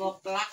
goplak.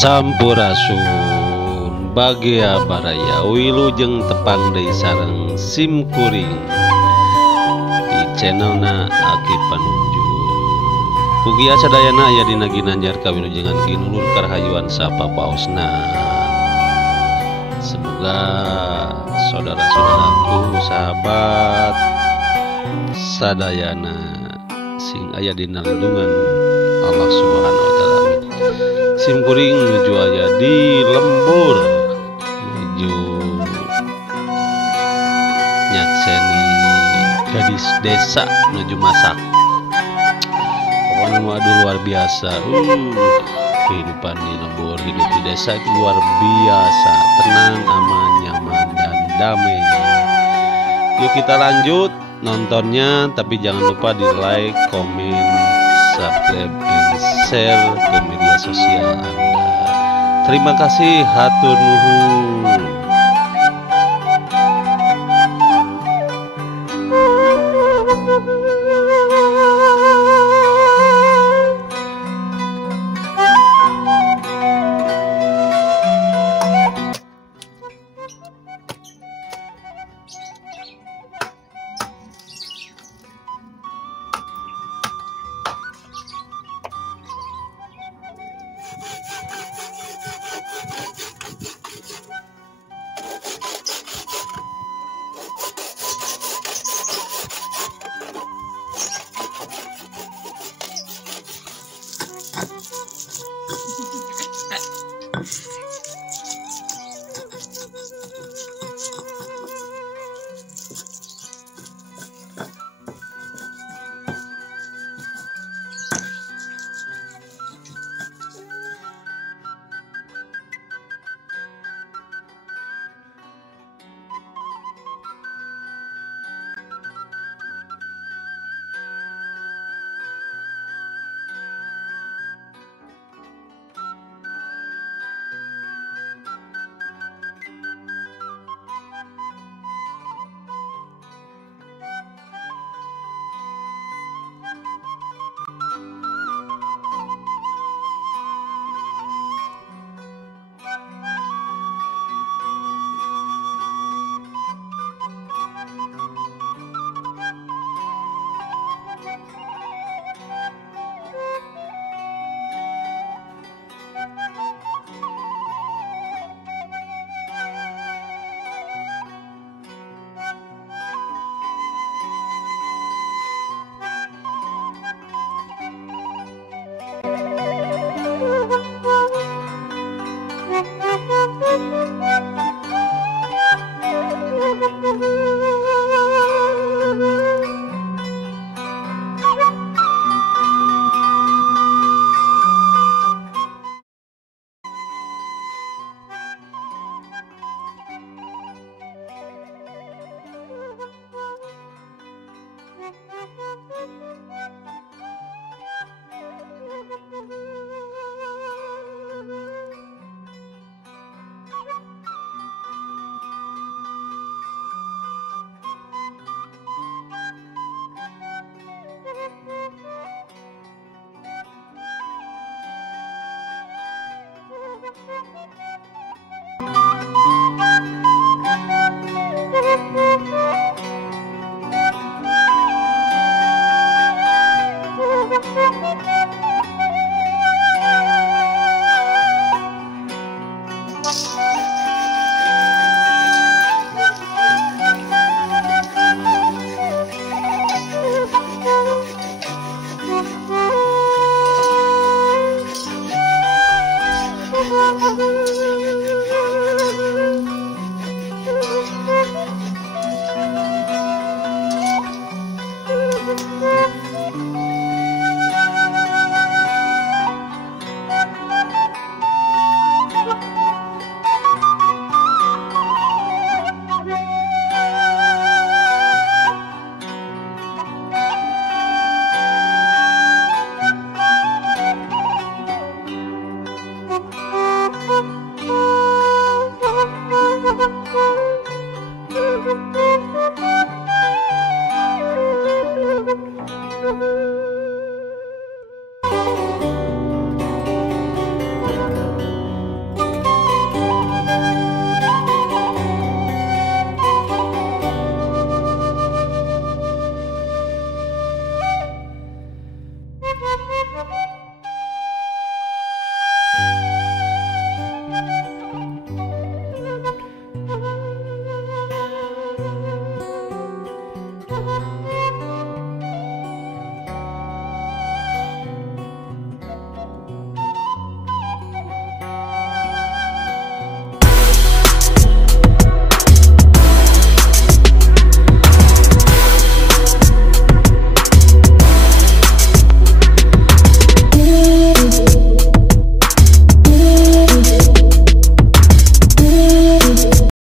Sampurasun Bagia Baraya Wilujeng tepang deui sareng sim kuring di channelna Aki Panunjuk. Pugia sadayana aya dina ginanjar kawilujengan ginulur karahayuan sapa paosna. Semoga saudara-saudaraku sahabat sadayana sing aya dina lindungan Allah Subhanahu wa taala. Sim kuring menuju aya di lembur menuju nyakseni gadis desa menuju masak. Pokoknya aduh luar biasa. Kehidupan di lembur, hidup di desa itu luar biasa, tenang, aman, nyaman, dan damai. Yuk kita lanjut nontonnya, tapi jangan lupa di like, komen, subscribe, and share ke media sosial Anda. Terima kasih, hatur nuhun.